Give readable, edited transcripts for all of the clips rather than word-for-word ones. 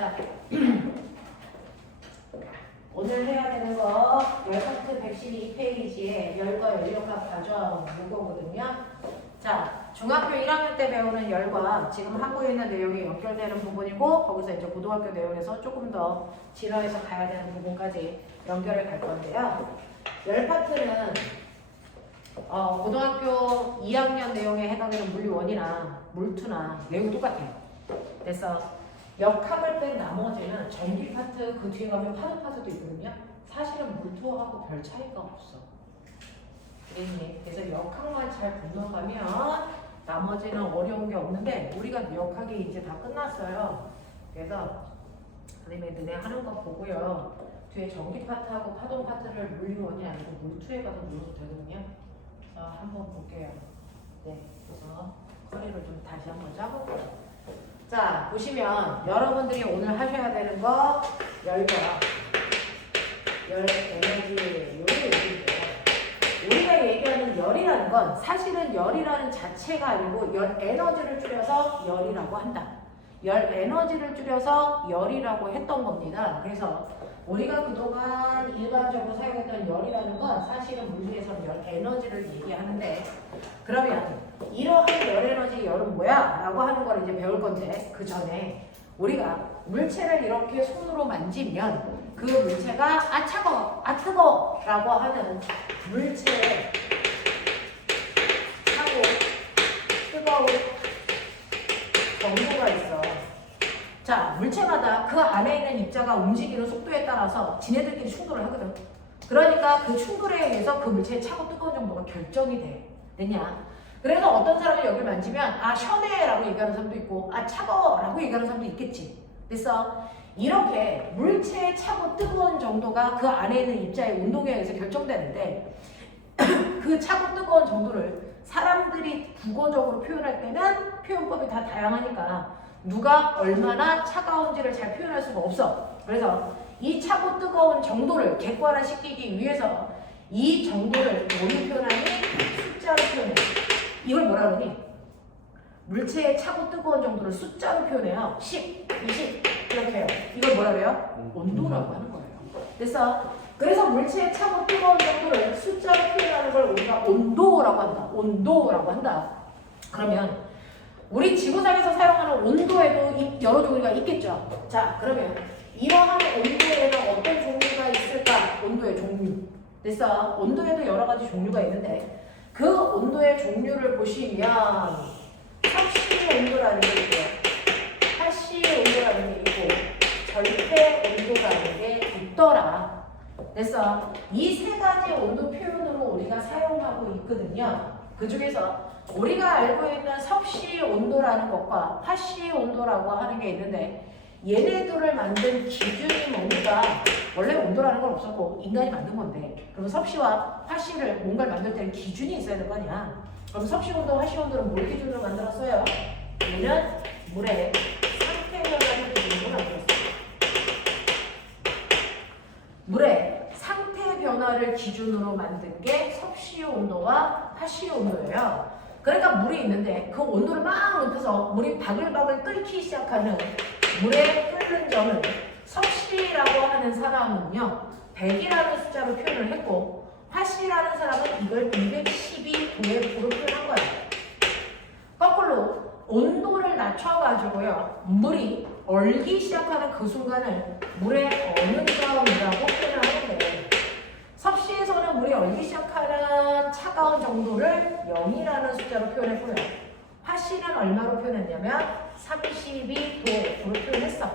자, 오늘 해야 되는 거 열파트 112페이지에 열과 연료값 가져온 요거거든요. 자, 중학교 1학년 때 배우는 열과 지금 하고 있는 내용이 연결되는 부분이고 거기서 이제 고등학교 내용에서 조금 더 진화해서 가야 되는 부분까지 연결을 갈 건데요. 열 파트는 고등학교 2학년 내용에 해당되는 물리1이나 물투나 내용 똑같아요. 그래서 역학을 뺀 나머지는 전기 파트 그 뒤에 가면 파도 파트도 있거든요. 사실은 물투하고 별 차이가 없어. 그래서 역학만 잘 건너가면 나머지는 어려운 게 없는데 우리가 역학이 이제 다 끝났어요. 그래서 선생님이 너네 하는 거 보고요. 뒤에 전기 파트하고 파동 파트를 물리1이 아니고 물투에 가서 눌러도 되거든요. 자, 한번 볼게요. 네, 그래서 커리를 좀 다시 한번 짜볼게요. 자, 보시면 여러분들이 오늘 하셔야 되는 거 열과 열 에너지 요리 우리가 얘기하는 열이라는 건 사실은 열이라는 자체가 아니고 열 에너지를 줄여서 열이라고 한다. 열 에너지를 줄여서 열이라고 했던 겁니다. 그래서 우리가 그동안 일반적으로 사용했던 열이라는 건 사실은 물리에서는 열 에너지를 얘기하는데 그러면 이러한 열 에너지 열은 뭐야? 라고 하는 걸 이제 배울 건데 그 전에 우리가 물체를 이렇게 손으로 만지면 그 물체가 아 차가워, 아 뜨거워 라고 하는 물체의 차고 뜨거운 정도가 있어. 자, 물체마다 그 안에 있는 입자가 움직이는 속도에 따라서 지네들끼리 충돌을 하거든. 그러니까 그 충돌에 의해서 그 물체의 차고 뜨거운 정도가 결정이 돼. 됐냐? 그래서 어떤 사람이 여기를 만지면 아 시원해 라고 얘기하는 사람도 있고 아 차가워 라고 얘기하는 사람도 있겠지. 됐어? 이렇게 물체의 차고 뜨거운 정도가 그 안에 있는 입자의 운동에 의해서 결정되는데 그 차고 뜨거운 정도를 사람들이 국어적으로 표현할 때는 표현법이 다 다양하니까 누가 얼마나 차가운지를 잘 표현할 수가 없어. 그래서 이 차고 뜨거운 정도를 객관화시키기 위해서 이 정도를 뭘로 표현하니? 숫자로 표현해. 이걸 뭐라 그러니? 물체의 차고 뜨거운 정도를 숫자로 표현해요. 10, 20 이렇게 해요. 이걸 뭐라 그래요? 온도라고 하는 거예요. 그래서 물체의 차고 뜨거운 정도를 숫자로 표현하는 걸 우리가 온도라고 한다. 온도라고 한다. 그러면 우리 지구상에서 사용하는 온도에도 여러 종류가 있겠죠. 자, 그러면 이러한 온도에는 어떤 종류가 있을까? 온도의 종류. 됐어? 온도에도 여러 가지 종류가 있는데 그 온도의 종류를 보시면 섭씨 온도라는 게 있고요. 하씨 온도라는 게 있고 절대 온도라는 게 있더라. 됐어? 이 세 가지 온도 표현으로 우리가 사용하고 있거든요. 그 중에서 우리가 알고 있는 섭씨 온도라는 것과 하씨 온도라고 하는 게 있는데 얘네들을 만든 기준이 뭡니까? 원래 온도라는 건 없었고 인간이 만든 건데 그럼 섭씨와 하씨를 뭔가를 만들 때는 기준이 있어야 되는 거 아니야? 그럼 섭씨 온도, 하씨 온도는 뭘 기준으로 만들었어요? 얘는 물의 상태 변화를 기준으로 만들었어요. 물의 상태 변화를 기준으로 만든 게 섭씨 온도와 하씨 온도예요. 그러니까 물이 있는데 그 온도를 막 높여서 물이 바글바글 끓기 시작하는 물의 끓는 점을 섭씨라고 하는 사람은요 100이라는 숫자로 표현을 했고 하씨라는 사람은 이걸 212도의 도로 표현한 거예요. 거꾸로 온도를 낮춰가지고요 물이 얼기 시작하는 그 순간을 물의 어느 점이라고 표현을 하는데 섭씨에서는 물이 얼기 시작하는 차가운 정도를 0이라는 숫자로 표현했고요. 하씨는 얼마로 표현했냐면 32도로 표현했어.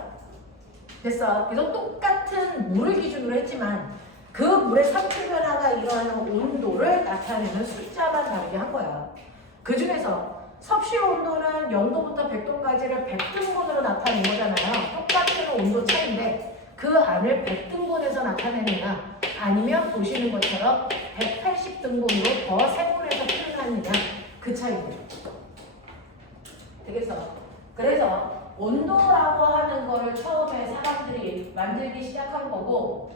됐어. 그래서 똑같은 물을 기준으로 했지만 그 물의 상태 변화가 일어나는 온도를 나타내는 숫자만 다르게 한 거야. 그 중에서 섭씨 온도는 0도부터 100도까지를 100등분으로 나타낸 거잖아요. 똑같은 온도 차인데 그 안을 100등분해서 나타내느냐 아니면 보시는 것처럼 180등분으로 더 세분해서 표현하느냐 그 차이입니다. 되겠어? 그래서 온도라고 하는 거를 처음에 사람들이 만들기 시작한 거고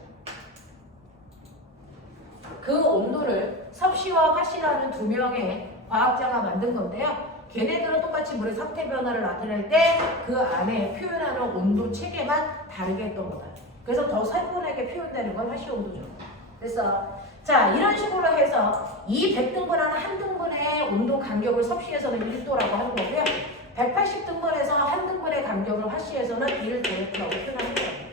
그 온도를 섭씨와 하씨라는 두 명의 과학자가 만든 건데요. 걔네들은 똑같이 물의 상태 변화를 나타낼 때 그 안에 표현하는 온도 체계만 다르게 했던 거다. 그래서 더 살균하게 표현되는 건 화씨 온도죠. 그래서 자, 이런 식으로 해서 이 100등분하는 한 등분의 온도 간격을 섭씨에서는 1도라고 하는 거고요. 180등분에서 한 등분의 간격을 화씨에서는 1도라고 표현하는 거예요.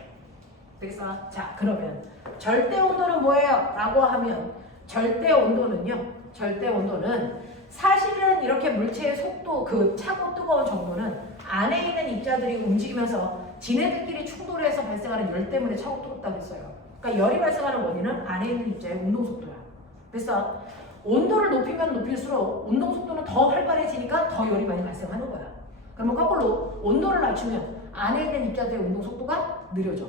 그래서 자, 그러면 절대 온도는 뭐예요? 라고 하면 절대 온도는요. 절대 온도는 사실은 이렇게 물체의 속도, 그 차고 뜨거운 정도는 안에 있는 입자들이 움직이면서 지네들끼리 충돌해서 발생하는 열 때문에 차고 뜨겁다고 했어요. 그러니까 열이 발생하는 원인은 안에 있는 입자의 운동 속도야. 그래서 온도를 높이면 높일수록 운동 속도는 더 활발해지니까 더 열이 많이 발생하는 거야. 그러면 거꾸로 온도를 낮추면 안에 있는 입자들의 운동 속도가 느려져.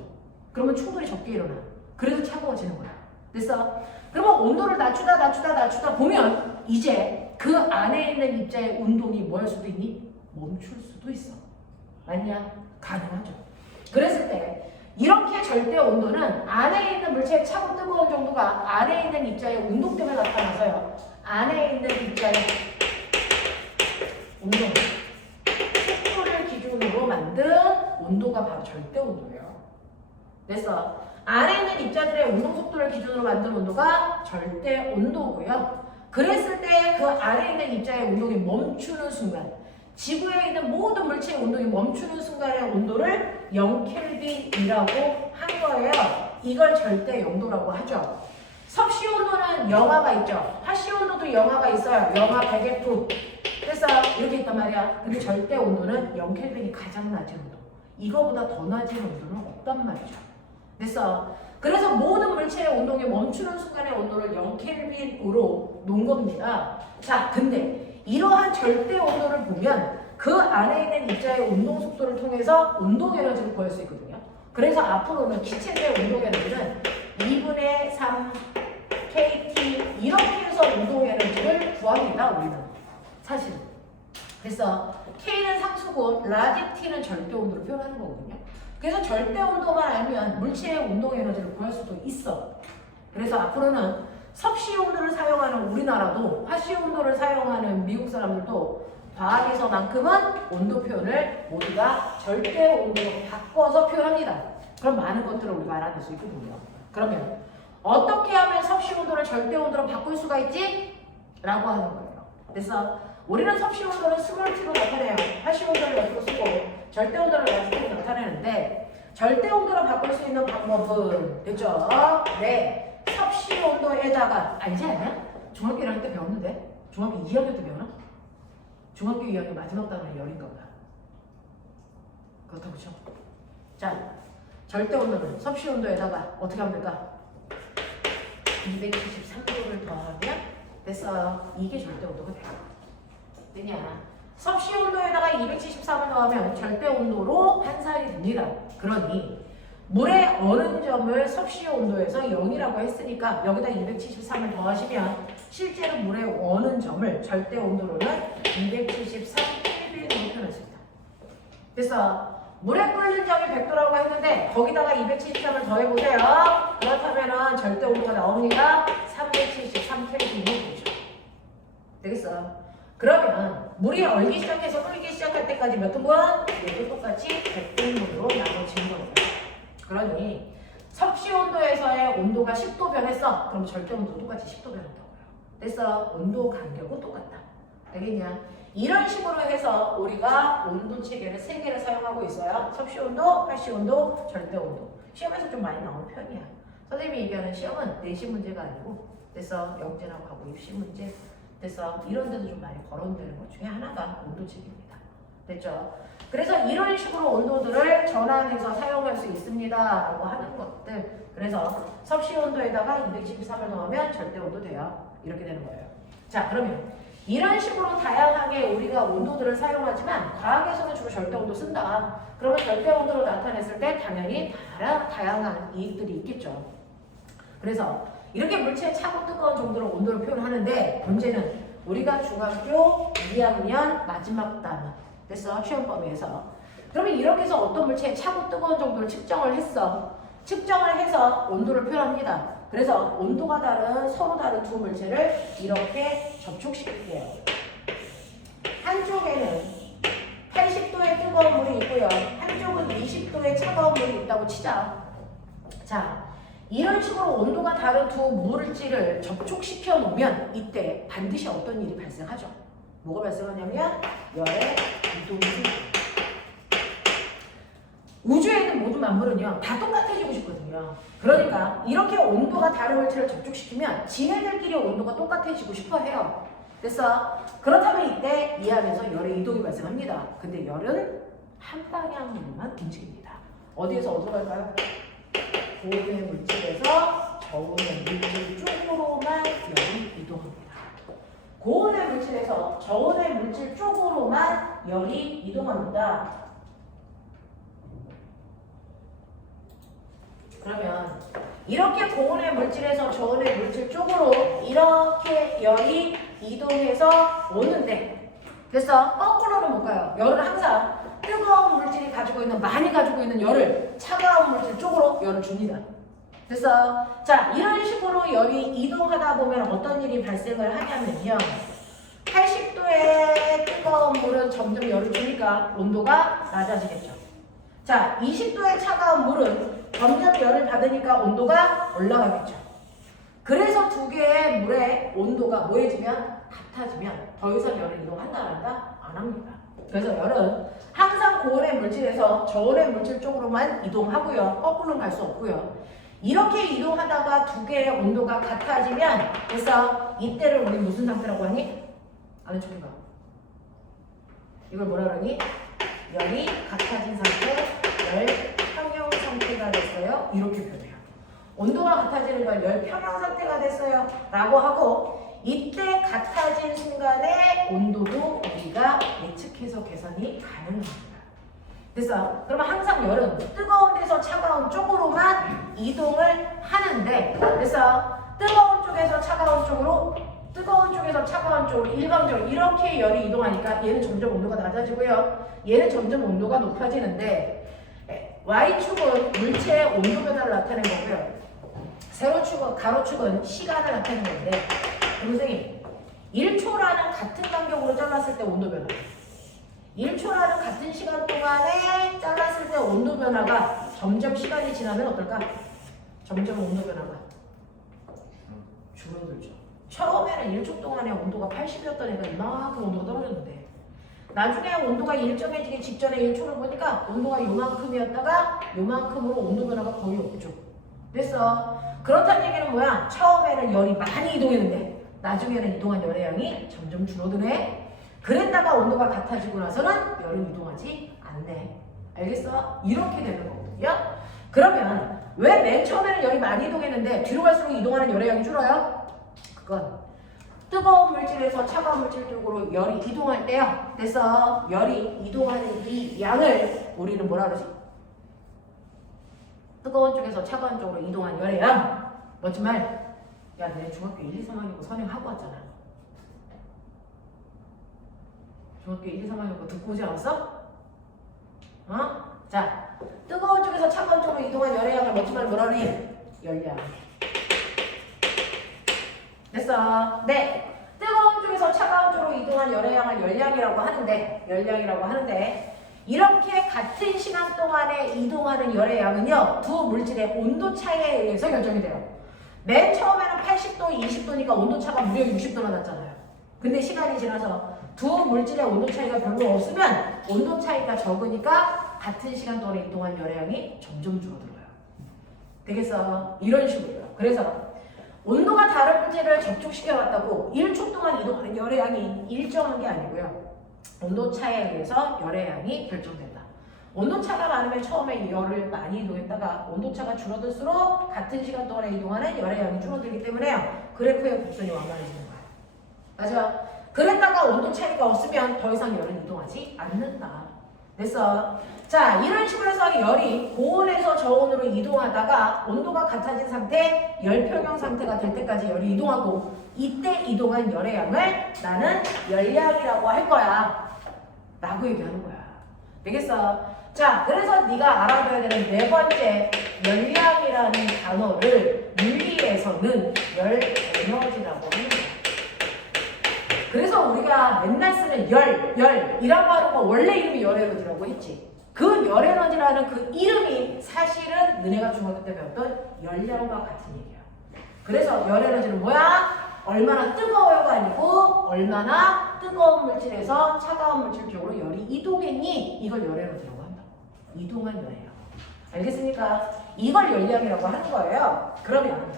그러면 충돌이 적게 일어나. 그래서 차가워지는 거야. 그래서 그러면 온도를 낮추다 보면 이제 그 안에 있는 입자의 운동이 뭐 할 수도 있니? 멈출 수도 있어. 맞냐? 가능하죠. 그랬을 때 이렇게 절대 온도는 안에 있는 물체의 차고 뜨거운 정도가 안에 있는 입자의 운동 때문에 나타나서요. 안에 있는 입자의 운동, 속도를 기준으로 만든 온도가 바로 절대 온도예요. 그래서 안에 있는 입자들의 운동 속도를 기준으로 만든 온도가 절대 온도고요. 그랬을 때 그 안에 있는 입자의 운동이 멈추는 순간, 지구에 있는 모든 물체의 운동이 멈추는 순간의 온도를 0켈빈이라고 한 거예요. 이걸 절대 영도라고 하죠. 섭씨 온도는 영하가 있죠. 화씨 온도도 영하가 있어요. 영하 100F. 그래서 이렇게 있단 말이야. 근데 절대 온도는 0켈빈이 가장 낮은 온도. 이거보다 더 낮은 온도는 없단 말이죠. 그래서 모든 물체의 운동이 멈추는 순간의 온도를 0켈빈으로 놓은 겁니다. 자, 근데 이러한 절대 온도를 보면 그 안에 있는 입자의 운동 속도를 통해서 운동 에너지를 구할 수 있거든요. 그래서 앞으로는 기체의 운동 에너지는 2분의 3 KT 이렇게 해서 운동 에너지를 구합니다. 우리는 사실은. 그래서 K는 상수고 라지 T는 절대 온도를 표현하는 거거든요. 그래서 절대 온도만 알면 물체의 운동 에너지를 구할 수도 있어. 그래서 앞으로는 섭씨 온도를 사용하는 우리나라도 화씨 온도를 사용하는 미국 사람들도 과학에서만큼은 온도 표현을 모두가 절대 온도로 바꿔서 표현합니다. 그럼 많은 것들을 우리가 알아낼 수 있거든요. 그러면 어떻게 하면 섭씨 온도를 절대 온도로 바꿀 수가 있지? 라고 하는 거예요. 그래서 우리는 섭씨 온도를 스몰 t로 나타내요. 화씨 온도를 몇으로 쓰고 절대 온도를 몇으로 나타내는데 절대 온도로 바꿀 수 있는 방법은 됐죠? 네. 섭씨 온도에다가 알지 않냐? 중학교 1학년 때 배웠는데? 중학교 2학년 때 배우나? 중학교 2학년 마지막 단어는 열인가 보다. 그렇다고 쳐. 자, 절대 온도는 섭씨 온도에다가 어떻게 하면 될까? 273도를 더하면 됐어요. 이게 절대 온도가 돼요. 되냐? 섭씨 온도에다가 273을 더하면 절대 온도로 환산이 됩니다. 그러니 물의 어느 점을 섭씨 온도에서 0이라고 했으니까 여기다 273을 더하시면 실제로 물의 어느 점을 절대 온도로는 273켈빈으로 표현할 수 있다. 그래서 물에 끓는 점이 100도라고 했는데 거기다가 273을 더해보세요. 그렇다면 절대 온도가 나옵니다. 373켈빈이 되죠. 되겠어? 그러면 물이 얼기 시작해서 끓기 시작할 때까지 몇 등분? 얘도 똑같이 100등분으로 나눠지는 겁니다. 그러니 섭씨 온도에서의 온도가 10도 변했어. 그럼 절대 온도도 똑같이 10도 변한다고요. 그래서 온도 간격은 똑같다. 알겠냐? 이런 식으로 해서 우리가 온도 체계를 3개를 사용하고 있어요. 섭씨 온도, 화씨 온도, 절대 온도. 시험에서 좀 많이 나오는 편이야. 선생님이 얘기하는 시험은 내신 문제가 아니고 그래서 영재라고 하고 입시 문제 그래서 이런 데도 좀 많이 거론되는 것 중에 하나가 온도책입니다. 됐죠? 그래서 이런 식으로 온도들을 전환해서 사용할 수 있습니다. 라고 하는 것들. 그래서 섭씨 온도에다가 223을 넣으면 절대 온도 돼요. 이렇게 되는 거예요. 자, 그러면 이런 식으로 다양하게 우리가 온도들을 사용하지만 과학에서는 주로 절대 온도 쓴다. 그러면 절대 온도로 나타냈을 때 당연히 다양한 이익들이 있겠죠. 그래서 이렇게 물체의 차고 뜨거운 정도로 온도를 표현하는데 문제는 우리가 중학교 2학년 마지막 단원 됐어? 시험 범위에서 그러면 이렇게 해서 어떤 물체의 차고 뜨거운 정도를 측정을 했어. 측정을 해서 온도를 표현합니다. 그래서 온도가 다른 서로 다른 두 물체를 이렇게 접촉시킬게요. 한 한쪽에는 80도의 뜨거운 물이 있고요. 한쪽은 20도의 차가운 물이 있다고 치자. 자, 이런 식으로 온도가 다른 두 물질을 접촉시켜 놓으면 이때 반드시 어떤 일이 발생하죠? 뭐가 발생하냐면 열의 이동이 생깁니다. 우주에 있는 모든 만물은요 다 똑같아지고 싶거든요. 그러니까 이렇게 온도가 다른 물질을 접촉시키면 지네들끼리 온도가 똑같아지고 싶어 해요. 그래서 그렇다면 이때 이 안에서 열의 이동이 발생합니다. 근데 열은 한 방향으로만 움직입니다. 어디에서 어디로 갈까요? 고온의 물질에서 저온의 물질 쪽으로만 열이 이동합니다. 고온의 물질에서 저온의 물질 쪽으로만 열이 이동합니다. 그러면 이렇게 고온의 물질에서 저온의 물질 쪽으로 이렇게 열이 이동해서 오는데, 그래서 거꾸로는 못 가요. 열은 항상 뜨거운 물질이 가지고 있는, 많이 가지고 있는 열을 차가운 물질 쪽으로 열을 줍니다. 그래서 자, 이런 식으로 열이 이동하다 보면 어떤 일이 발생을 하냐면요, 80도의 뜨거운 물은 점점 열을 주니까 온도가 낮아지겠죠. 자, 20도의 차가운 물은 점점 열을 받으니까 온도가 올라가겠죠. 그래서 두 개의 물의 온도가 뭐해지면 같아지면 더 이상 열을 이동한다 안 한다? 안 합니다. 그래서 열은 항상 고온의 물질에서 저온의 물질 쪽으로만 이동하고요. 거꾸로는 갈 수 없고요. 이렇게 이동하다가 두 개의 온도가 같아지면, 그래서 이때를 우리 무슨 상태라고 하니? 아는 척 해봐. 이걸 뭐라 그러니? 열이 같아진 상태, 열 평형 상태가 됐어요. 이렇게 표현해요. 온도가 같아지는 걸 열 평형 상태가 됐어요 라고 하고, 이때 같아진 순간에 온도도 우리가 예측해서 계산이 가능합니다. 그래서 그러면 항상 열은 뜨거운 데서 차가운 쪽으로만 이동을 하는데, 그래서 뜨거운 쪽에서 차가운 쪽으로, 뜨거운 쪽에서 차가운 쪽으로 일방적으로 이렇게 열이 이동하니까 얘는 점점 온도가 낮아지고요, 얘는 점점 온도가 높아지는데, Y축은 물체의 온도 변화를 나타낸 거고요, 세로축은, 가로축은 시간을 나타낸 건데, 선생님 1초라는 같은 간격으로 잘랐을 때 온도 변화, 1초라는 같은 시간 동안에 잘랐을 때 온도 변화가 점점 시간이 지나면 어떨까? 점점 온도 변화가 줄어들죠. 처음에는 1초 동안에 온도가 80이었던 애가 이만큼 온도가 떨어졌는데, 나중에 온도가 일정해지기 직전에 1초를 보니까 온도가 요만큼이었다가 요만큼으로 온도 변화가 거의 없죠. 그래서 그렇다는 얘기는 뭐야? 처음에는 열이 많이 이동했는데 나중에는 이동한 열의 양이 점점 줄어드네. 그랬다가 온도가 같아지고 나서는 열은 이동하지 않네. 알겠어? 이렇게 되는 거거든요. 그러면 왜 맨 처음에는 열이 많이 이동했는데 뒤로 갈수록 이동하는 열의 양이 줄어요? 그건 뜨거운 물질에서 차가운 물질 쪽으로 열이 이동할 때요. 그래서 열이 이동하는 이 양을 우리는 뭐라 그러지? 뜨거운 쪽에서 차가운 쪽으로 이동한 열의 양. 멋진 말. 야, 내 중학교 1, 2, 3학년고 선행하고 왔잖아. 중학교 1, 2, 3학년고 듣고 오지 않았어? 어? 자, 뜨거운 쪽에서 차가운 쪽으로 이동한 열의 양을 멋진 말 뭐라 그러니? 열량. 됐어. 네. 뜨거운 쪽에서 차가운 쪽으로 이동한 열의 양을 열량이라고 하는데, 이렇게 같은 시간 동안에 이동하는 열의 양은요, 두 물질의 온도 차이에 의해서 결정이 돼요. 맨 처음에는 80도, 20도니까 온도 차가 무려 60도나 났잖아요. 근데 시간이 지나서 두 물질의 온도 차이가 별로 없으면 온도 차이가 적으니까 같은 시간 동안에 이동한 열의 양이 점점 줄어들어요. 되겠어? 이런 식으로요. 그래서 온도가 다른 물질을 접촉시켜놨다고 1초 동안 이동하는 열의 양이 일정한 게 아니고요, 온도 차이에 의해서 열의 양이 결정된다. 온도차가 많으면 처음에 열을 많이 이동했다가 온도차가 줄어들수록 같은 시간 동안에 이동하는 열의 양이 줄어들기 때문에요, 그래프의 곡선이 완만해지는 거야. 맞아? 그랬다가 온도 차이가 없으면 더 이상 열은 이동하지 않는다. 됐어? 자, 이런 식으로 해서 열이 고온에서 저온으로 이동하다가 온도가 같아진 상태, 열평형 상태가 될 때까지 열이 이동하고, 이때 이동한 열의 양을 나는 열량이라고 할 거야 라고 얘기하는 거야. 되겠어? 자, 그래서 네가 알아둬야 되는 네 번째, 열량이라는 단어를 물리에서는 열 에너지라고 합니다. 그래서 그래서 우리가 맨날 쓰는 열이라고 하는 거 원래 이름이 열에너지라고 했지. 그 열에너지라는 그 이름이 사실은 너네가 중학교 때 배웠던 열량과 같은 얘기야. 그래서 열에너지는 뭐야? 얼마나 뜨거워요가 아니고 얼마나 뜨거운 물질에서 차가운 물질 쪽으로 열이 이동했니? 이걸 열에너지라고 한다. 이동한 열이에요. 알겠습니까? 이걸 열량이라고 하는 거예요. 그러면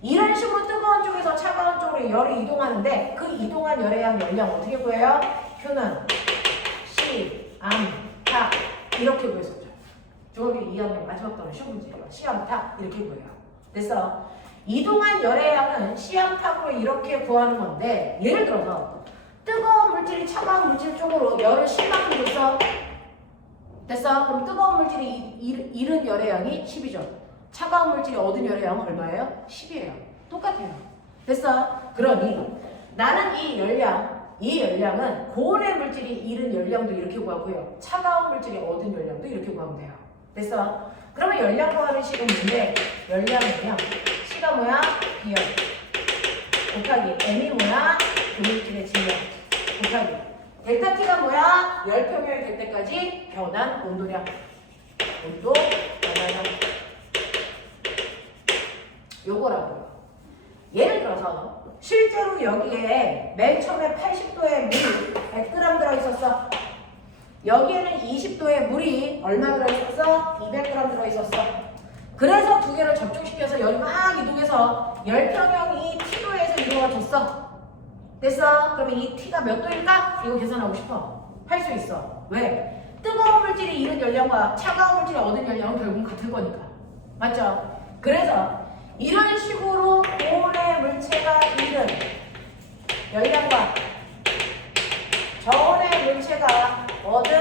이런 식으로 뜨거운 쪽에서 차가운 쪽으로 열이 이동하는데 그 이동한 열의 양 열량 어떻게 구해요? Q는 C, 암, 타 이렇게 구했었죠. 중학교 2학년 마지막 단원 시험 문제예요. C, 암, 타 이렇게 구해요. 그래서 이동한 열의 양은 C, 암, 탑으로 이렇게 구하는 건데 예를 들어서 뜨거운 물질이 차가운 물질 쪽으로 열을 10만큼 줬어. 됐어? 그럼 뜨거운 물질이 잃은 열의 양이 10이죠. 차가운 물질이 얻은 열의 양은 얼마예요? 10이에요. 똑같아요. 됐어? 그러니 나는 이 열량은 고온의 물질이 잃은 열량도 이렇게 구하고요. 차가운 물질이 얻은 열량도 이렇게 구하면 돼요. 됐어? 그러면 열량 구하는 식은 뭔데? 열량은요. C가 뭐야? 비열. 곱하기 M이 뭐야? 그 물질의 질량. 곱하기 델타 T가 뭐야? 열 평형이 될 때까지 변한 온도량. 온도 변화량. 요거라고요. 예를 들어서 실제로 여기에 맨 처음에 80도의 물이 100g 들어있었어. 여기에는 20도의 물이 얼마 들어있었어? 200g 들어있었어. 그래서 두 개를 접촉시켜서 열이 막 이동해서 열평형이 T도에서 이루어졌어. 됐어? 그러면 이 T가 몇 도일까? 이거 계산하고 싶어. 할 수 있어. 왜? 뜨거운 물질이 잃은 열량과 차가운 물질이 얻은 열량은 결국은 같을 거니까. 맞죠? 그래서 이런 식으로 고온의 물체가 잃은 열량과 저온의 물체가 얻은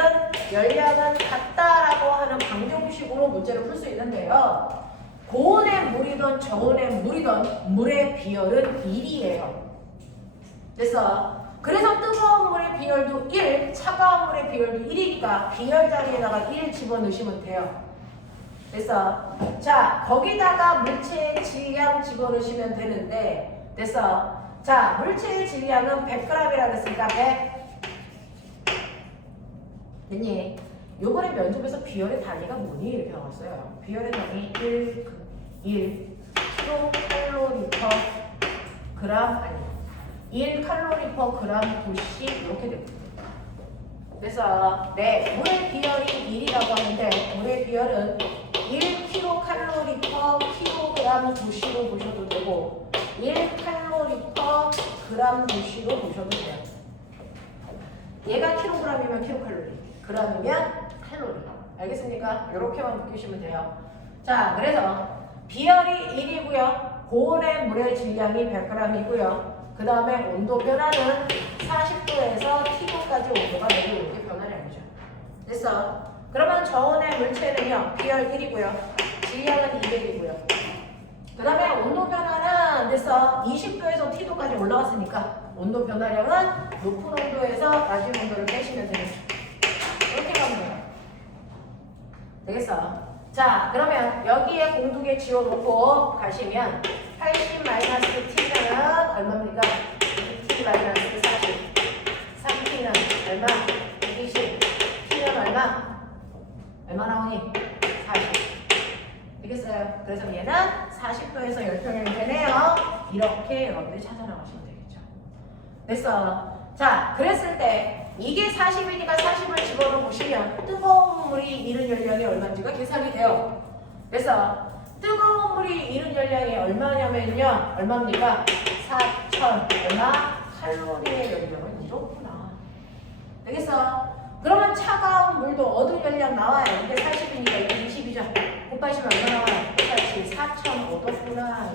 열량은 같다라고 하는 방정식으로 문제를 풀 수 있는데요. 고온의 물이든 저온의 물이든 물의 비열은 1이에요. 그래서 뜨거운 물의 비열도 1, 차가운 물의 비열도 1이니까 비열 자리에다가 1 집어넣으시면 돼요. 됐어? 자, 거기다가 물체의 질량 집어넣으시면 되는데 됐어? 자, 물체의 질량은 100g이라고 했으니까 100 됐니? 요번에 면접에서 비열의 단위가 뭐니? 이렇게 나왔어요. 비열의 단위 1 kcal per 그램 아니 1 칼로리 per 그램 도시 이렇게 됩니다. 그래서 네, 물의 비열이 1이라고 하는데 물의 비열은 1kcal per kg 도시로 보셔도 되고 1칼로리 per 그램 도시로 보셔도 돼요. 얘가 킬로그램이면 킬로칼로리, 그램이면 칼로리. 알겠습니까? 이렇게만 느끼시면 돼요. 자, 그래서 비열이 1이고요. 고온의 물의 질량이 100g이고요. 그 다음에 온도 변화는 40도에서 T도까지 온도가 매우 이렇게 변화를 해보죠. 됐어? 그러면 저온의 물체는요, 비열 1이고요. 질량은 200이고요. 그 다음에 온도 변화는 됐어? 20도에서 T도까지 올라왔으니까 온도 변화량은 높은 온도에서 낮은 온도를 빼시면 되겠죠. 이렇게 가면 돼요. 되겠어? 자, 그러면 여기에 공두개 지워놓고 가시면 80-T는 얼마입니까? T-40 3T는 얼마? 20 T는 얼마? 얼마 나오니? 40 되겠어요? 그래서 얘는 40도에서 열평형이 되네요. 이렇게 여러분들이 찾아나가시면 되겠죠. 됐어? 자, 그랬을 때 이게 40이니까 40을 집어넣어 보시면 뜨거운 물이 잃은 열량이 얼마인지가 계산이 돼요. 그래서 뜨거운 물이 잃은 열량이 얼마냐면요. 얼마입니까? 4,000 얼마? 칼로리의 열량은 이렇구나. 되겠어? 그러면 차가운 물도 얻은 열량 나와요. 이게 40이니까 이게 20이죠. 곱하시면 얼마 나와요? 똑같이 4,000 얻었구나.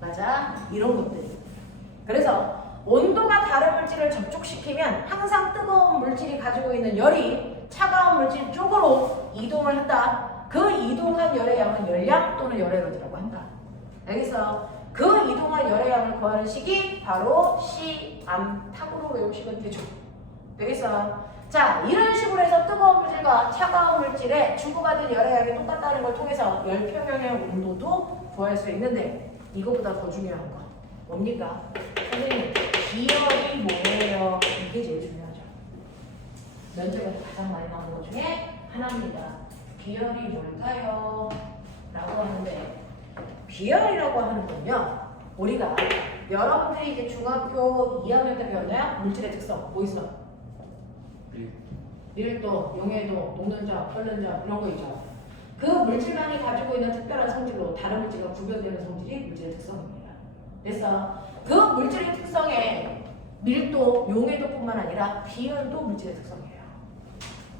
맞아? 이런 것들. 그래서 온도가 다른 물질을 접촉시키면 항상 뜨거운 물질이 가지고 있는 열이 차가운 물질 쪽으로 이동을 한다. 그 이동한 열의 양은 열량 또는 열에너지라고 한다. 알겠어? 그 이동한 열의 양을 구하는 식이 바로 C, 암, 탑으로 외우시면 되죠. 되겠어? 자, 이런 식으로 해서 뜨거운 물질과 차가운 물질의 주고받은 열의 양이 똑같다는 걸 통해서 열평형의 온도도 구할 수 있는데 이거보다 더 중요한 건 뭡니까? 선생님, 비열이 뭐예요? 이게 제일 중요하죠. 면접에서 가장 많이 나오는 것 중에 하나입니다. 비열이 뭘까요? 라고 하는데 비열이라고 하는 건요. 우리가 여러분들이 이제 중학교 2학년 때 배웠나요? 물질의 특성 뭐 있어? 밀도, 용해도, 녹는자, 끓는자 이런 거 있죠. 그 물질만이 가지고 있는 특별한 성질로 다른 물질과 구별되는 성질이 물질의 특성입니다. 그래서 그 물질의 특성에 밀도, 용해도뿐만 아니라 비열도 물질의 특성이에요.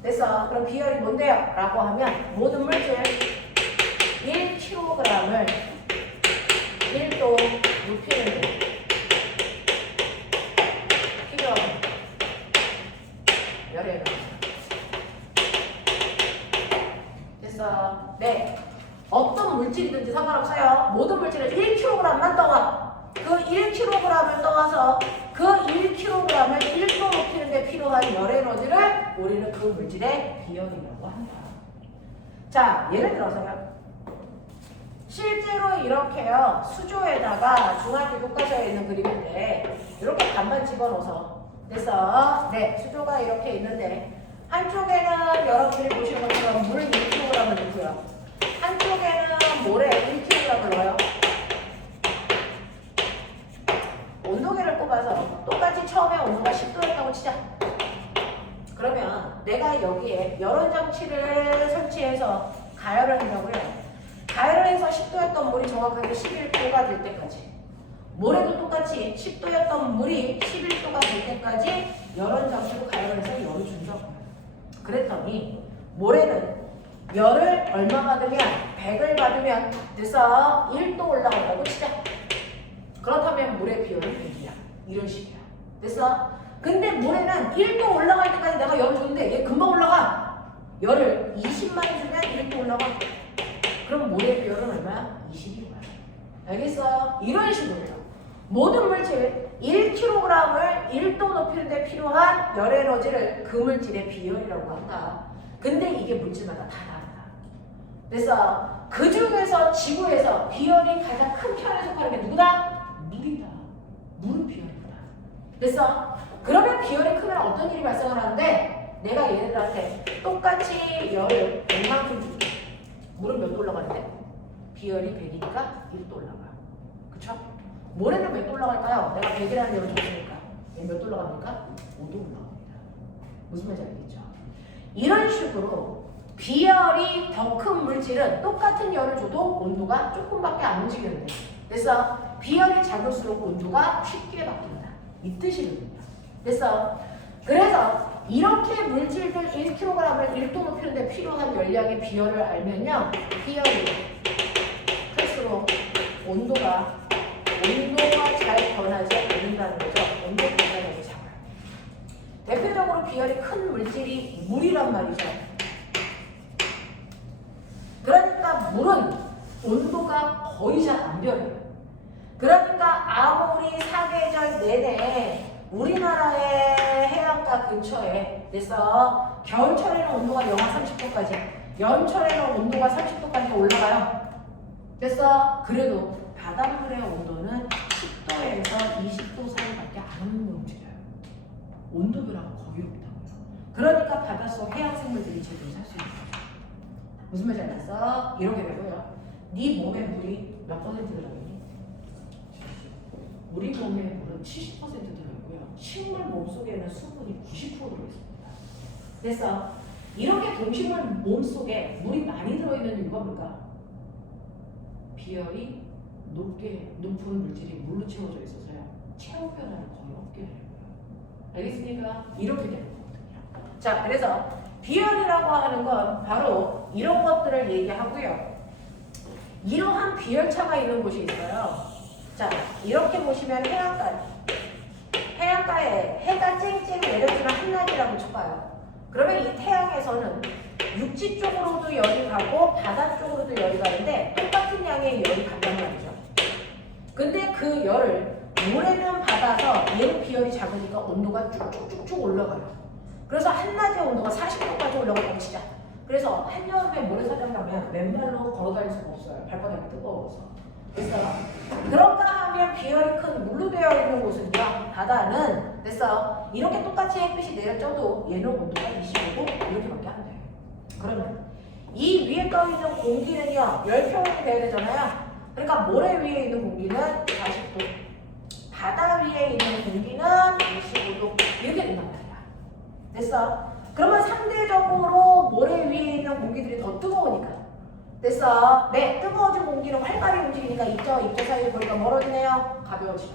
그래서 그럼 비열이 뭔데요? 라고 하면 모든 물질 1kg을 1도 높이는 데 필요한 열의 됐어. 네. 어떤 물질이든지 상관없어요. 모든 물질을 1kg만 떠와. 그 1kg을 떠와서 그 1kg을 1도 높이는 데 필요한 열 에너지를 우리는 그 물질의 비열이라고 한다. 자, 예를 들어서요. 실제로 이렇게요. 수조에다가 중학교 교과서에 있는 그림인데 이렇게 반만 집어넣어서 됐어. 네, 수조가 이렇게 있는데 한쪽에는 여러분들이 보시는 것처럼 물 1kg을 넣고요. 한쪽에는 모래 1kg을 넣어요. 온도계를 꼽아서 똑같이 처음에 온도가 10도였다고 치자. 그러면 내가 여기에 여러 장치를 설치해서 가열을 한다고요. 가열을 해서 10도였던 물이 정확하게 11도가 될 때까지, 모래도 똑같이 10도였던 물이 11도가 될 때까지 여러 장치로 가열을 해서 열을 준다고 해요. 그랬더니 모래는 열을 얼마 받으면 100을 받으면 그래서 1도 올라간다고 치자. 그렇다면 물의 비율은 100이야. 이런 식이야. 됐어? 근데 모래는 1도 올라갈 때까지 내가 열을 줬는데 얘 금방 올라가. 열을 20만 주면 1도 올라가. 그럼 모래의 비율은 얼마야? 21만. 알겠어요? 이런 식으로요. 모든 물질 1kg을 1도 높이는 데 필요한 열 에너지를 그 물질의 비열이라고 한다. 근데 이게 물질마다 다 다르다. 그래서 그 중에서 지구에서 비열이 가장 큰 편에 속하는 게 누구다? 물이다. 물은 비열이다. 그래서 그러면 비열이 크면 어떤 일이 발생을 하는데 내가 얘네들한테 똑같이 열을 100만큼 줄게. 물은 몇 도 올라가는데? 비열이 100이니까 1도 올라가. 그쵸? 모래는 몇 도 올라갈까요? 내가 100이라는 열을 줬으니까. 얘 몇 도 올라갑니까? 5도 올라갑니다. 무슨 말인지 알겠죠? 이런 식으로 비열이 더 큰 물질은 똑같은 열을 줘도 온도가 조금밖에 안 움직이는데, 그래서 비열이 작을수록 온도가 쉽게 바뀐다. 이 뜻이거든요. 그래서 이렇게 물질들 1kg을 1도 높이는 데 필요한 열량의 비열을 알면요. 비열이 클수록 온도가 잘 변하지 않는다는 거죠. 온도 변화량이 작아요. 대표적으로 비열이 큰 물질이 물이란 말이죠. 그러니까 물은 온도가 거의 잘 안 변해요. 그러니까 아무리 사계절 내내 우리나라의 해안가 근처에 그래서 겨울철에는 온도가 영하 30도까지, 여름철에는 온도가 30도까지 올라가요. 그래서 그래도 바닷물의 온도는 10도에서 20도 사이밖에 안 움직여요. 온도 변화가 거의 없다고요. 그러니까 바닷속 해양 생물들이 제대로 살 수 있는 거죠. 무슨 말인지 알았어? 이렇게 되고요. 네 몸에 물이 몇 퍼센트 들어있니? 우리 몸에 물은 70% 들어있고요. 식물 몸속에는 수분이 90% 들어있습니다. 그래서 이렇게 동식물 몸속에 물이 많이 들어있는 이유가 뭘까? 비열이 높은 물질이 물로 채워져 있어서요. 체온 변화를 거의 없게 되는 거예요. 알겠습니까? 이렇게 되는 거거든요. 자, 그래서 비열이라고 하는 건 바로 이런 것들을 얘기하고요. 이러한 비열차가 있는 곳이 있어요. 자, 이렇게 보시면 해안가에 해가 쨍쨍 내려주는 한낮이라고 쳐봐요. 그러면 이 태양에서는 육지 쪽으로도 열이 가고 바다 쪽으로도 열이 가는데 똑같은 양의 열이 간단 말이죠. 근데 그 열을 모래는 받아서 얘는 비열이 작으니까 온도가 쭉쭉쭉쭉 올라가요. 그래서 한낮의 온도가 40도까지 올라가고 치자. 그래서 한여름에 모래사장 가면 맨발로 걸어다닐 수가 없어요. 발바닥이 뜨거워서. 됐어? 그런가 하면 비열이 큰 물로 되어 있는 곳은요. 바다는 됐어? 이렇게 똑같이 햇빛이 내려져도 얘는 온도가 25도 이렇게밖에 안 돼. 그러면 이 위에 떠 있는 공기는요. 열평이 돼야 되잖아요. 그러니까 모래 위에 있는 공기는 40도, 바다 위에 있는 공기는 25도 이렇게 된단 말이야. 됐어? 그러면 상대적으로 모래 위에 있는 공기들이 더 뜨거우니까. 됐어? 네, 뜨거워진 공기는 활발히 움직이니까 입자와 입자 사이의 거리가 멀어지네요. 가벼워지죠.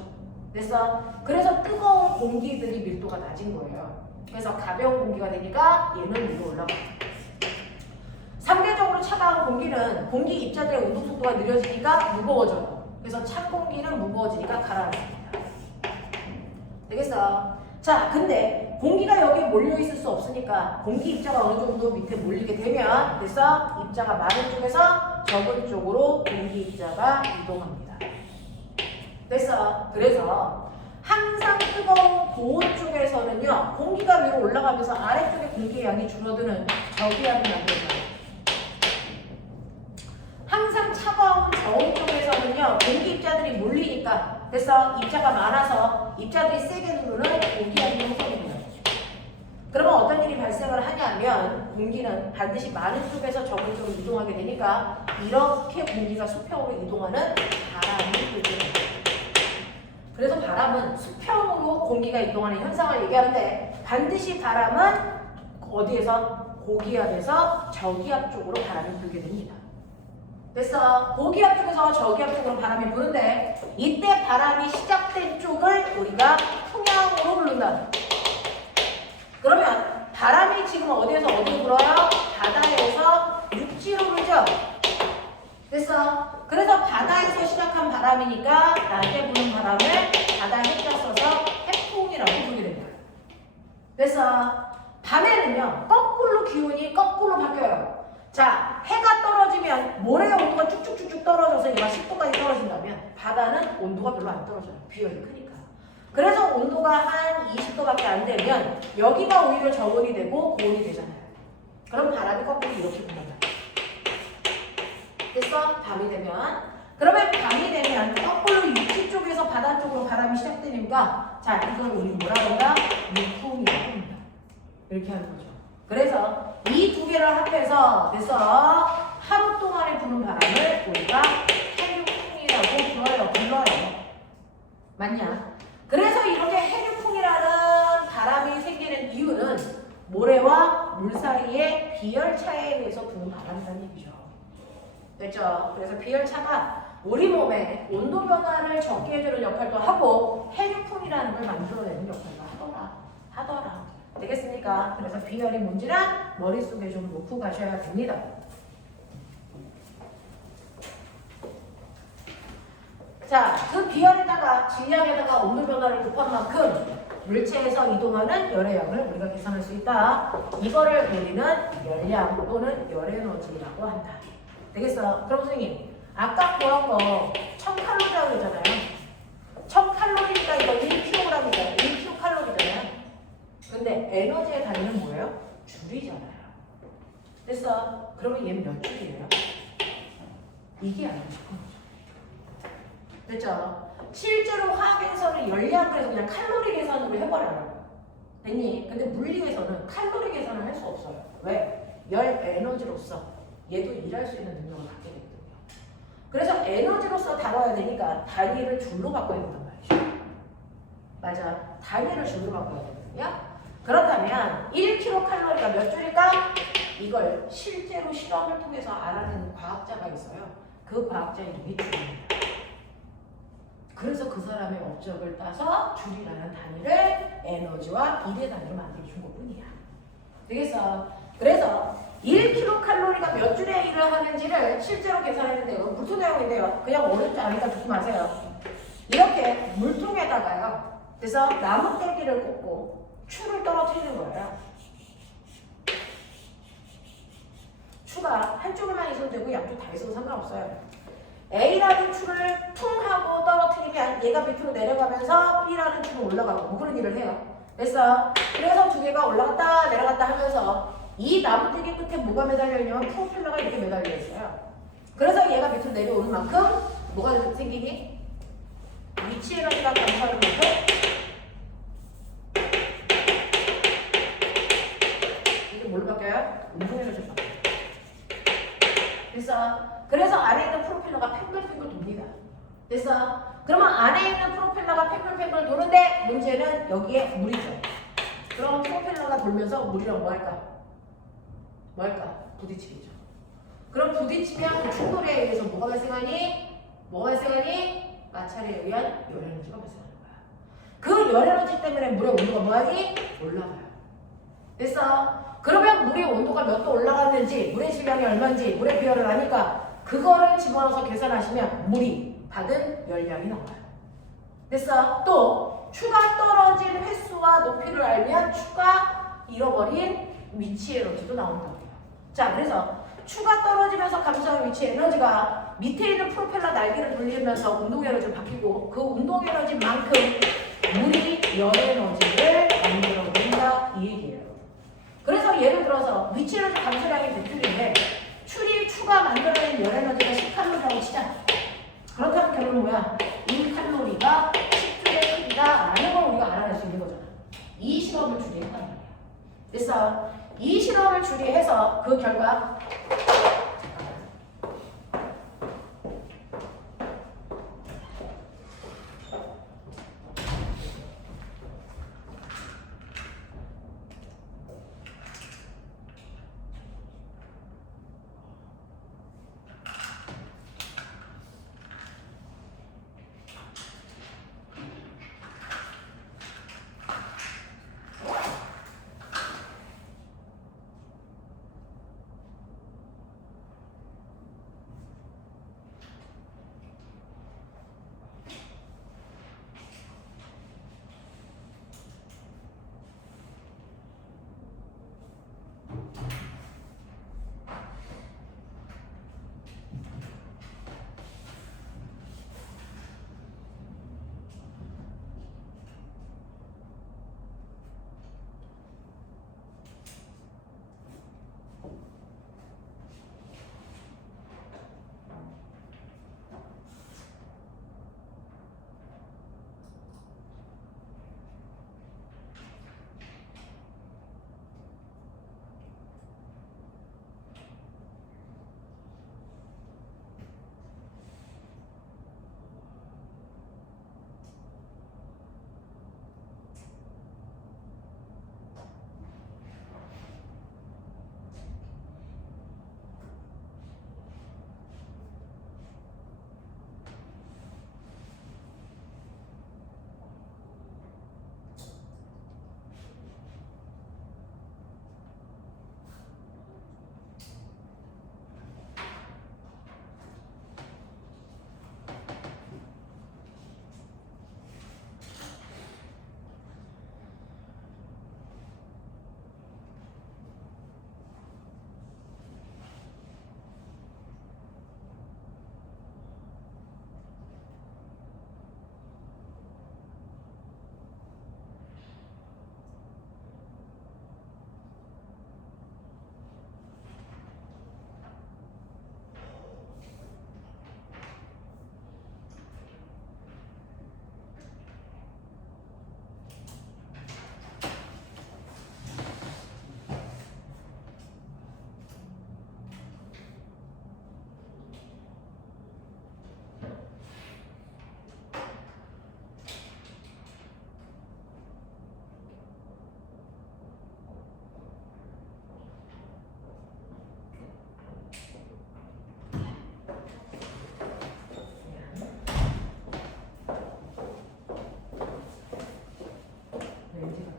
됐어? 그래서 뜨거운 공기들이 밀도가 낮은 거예요. 그래서 가벼운 공기가 되니까 얘는 위로 올라가. 상대적으로 차가운 공기는 공기 입자들의 운동 속도가 느려지니까 무거워져요. 그래서 찬 공기는 무거워지니까 가라앉습니다. 되겠어? 자, 근데 공기가 여기 몰려있을 수 없으니까 공기 입자가 어느 정도 밑에 몰리게 되면 그래서 입자가 많은 쪽에서 적은 쪽으로 공기 입자가 이동합니다. 됐어? 그래서 항상 뜨거운 고온 쪽에서는요 공기가 위로 올라가면서 아래쪽에 공기의 양이 줄어드는 저기압이 만들어져요. 항상 차가운 저온 쪽에서는요 공기 입자들이 몰리니까 그래서 입자가 많아서 입자들이 세게 누르는 고기압이 형성돼요. 그러면 어떤 일이 발생을 하냐면 공기는 반드시 많은 쪽에서 적은 쪽으로 이동하게 되니까 이렇게 공기가 수평으로 이동하는 바람이 불게 돼요. 그래서 바람은 수평으로 공기가 이동하는 현상을 얘기하는데 반드시 바람은 어디에서? 고기압에서 저기압 쪽으로 바람이 불게 됩니다. 됐어? 고기압 쪽에서 저기압 쪽으로 바람이 부는데 이때 바람이 시작된 쪽을 우리가 풍향으로 부른다. 그러면 바람이 지금 어디에서 어디로 불어요? 바다에서 육지로 불죠? 됐어? 그래서 바다에서 시작한 바람이니까 낮에 부는 바람을 바다에 해자 써서 해풍이라고 부르게 됩니다. 됐어? 밤에는요 거꾸로 기온이 거꾸로 바뀌어요. 자, 해가 떨어지면 모래의 온도가 쭉쭉쭉쭉 떨어져서 얘가 10도까지 떨어진다면 바다는 온도가 별로 안 떨어져요. 비열이 크니까. 그래서 온도가 한 20도밖에 안 되면 여기가 오히려 저온이 되고 고온이 되잖아요. 그럼 바람이 거꾸로 이렇게 분다. 됐어? 밤이 되면. 그러면 밤이 되면 거꾸로 육지 쪽에서 바다 쪽으로 바람이 시작되니까 자, 이걸 우리 뭐라고 한다? 육풍이라고 합니다. 이렇게 하는 거죠. 그래서 이 두 개를 합해서 그래서 하루 동안에 부는 바람을 우리가 해류풍이라고 불러요. 맞냐? 그래서 이렇게 해류풍이라는 바람이 생기는 이유는 모래와 물 사이의 비열차에 의해서 부는 바람이라는 얘기죠. 됐죠? 그래서 비열차가 우리 몸에 온도 변화를 적게 해주는 역할도 하고 해류풍이라는 걸 만들어내는 역할도 하더라. 되겠습니까? 그래서 비열이 뭔지는 머릿속에 좀 놓고 가셔야 됩니다. 자, 그 비열에다가 질량에다가 온도 변화를 곱한 만큼 물체에서 이동하는 열의 양을 우리가 계산할 수 있다. 이거를 우리는 열량 또는 열에너지라고 한다. 되겠어? 그럼 선생님, 아까 구한 거 1000칼로리라고 했잖아요. 1000칼로리니까 이거 1kg이잖아요. 1kcal잖아요. 근데 에너지의 단위는 뭐예요? 줄이잖아요. 됐어? 그러면 얘는 몇 줄이에요? 이게 아니죠. 됐죠? 실제로 화학에서는 열량을 해서 그냥 칼로리 계산으로 해버려요. 됐니? 근데 물리에서는 칼로리 계산을 할 수 없어요. 왜? 열 에너지로서 얘도 일할 수 있는 능력을 갖게 되거든요. 그래서 에너지로서 다뤄야 되니까 단위를 줄로 바꿔야 된단 말이죠. 맞아. 단위를 줄로 바꿔야 되거든요. 그렇다면 1kcal가 몇 줄일까? 이걸 실제로 실험을 통해서 알아낸 과학자가 있어요. 그 과학자 이름이 줄입니다. 그래서 그 사람의 업적을 따서 줄이라는 단위를 에너지와 비례 단위로 만들어준 것뿐이야. 되겠어? 그래서 1kcal가 몇 줄의 일을 하는지를 실제로 계산했는데요. 무슨 내용인데요? 그냥 오른쪽 아니다 듣지 마세요. 이렇게 물통에다가요. 그래서 나무 떼기를 꽂고 추를 떨어뜨리는 거예요. 추가 한쪽에만 있어도 되고 양쪽 다 있어도 상관없어요. A라는 추를 퉁 하고 떨어뜨리면 얘가 밑으로 내려가면서 B라는 추는 올라가고 뭐 그런 일을 해요. 됐어? 그래서 두 개가 올라갔다 내려갔다 하면서 이 나무뜨기 끝에 뭐가 매달려 있냐면 프로펠러가 이렇게 매달려 있어요. 그래서 얘가 밑으로 내려오는 만큼 뭐가 생기니? 위치 에너지가 감소하는 만큼 이게 뭘로 바뀌어요? 운동 에너지로 바뀌어요. 그래서 안에 있는 프로펠러가 팽글팽글 돕니다. 됐어? 그러면 안에 있는 프로펠러가 팽글팽글 도는데 문제는 여기에 물이죠. 그럼 프로펠러가 돌면서 물이랑 뭐 할까? 뭐 할까? 부딪히겠죠. 그럼 부딪히면 그 충돌에 의해서 뭐가 발생하니? 뭐가 발생하니? 마찰에 의한 열 에너지가 발생하는 거야. 그 열 에너지 때문에 물의 온도가 뭐하니? 올라가요. 됐어? 그러면 물의 온도가 몇 도 올라갔는지, 물의 질량이 얼마인지, 물의 비열을 아니까 그거를 집어넣어서 계산하시면 물이 받은 열량이 나와요. 됐어? 또 추가 떨어진 횟수와 높이를 알면 추가 잃어버린 위치 에너지도 나온다고요. 자, 그래서 추가 떨어지면서 감소한 위치 에너지가 밑에 있는 프로펠러 날개를 돌리면서 운동 에너지로 바뀌고 그 운동 에너지만큼 물이 열 에너지를 만들어낸다 이 얘기예요. 그래서 예를 들어서 위치 에너지 감소량이 100줄인데 추가 만들어낸 열 에너지가 10칼로리라고 치자. 그렇다면 결론은 뭐야? 1칼로리가 10줄의 크기다 라는 걸 우리가 알아낼 수 있는 거잖아. 이 실험을 주리했단 말이야. 됐어? 이 실험을 주리해서 그 결과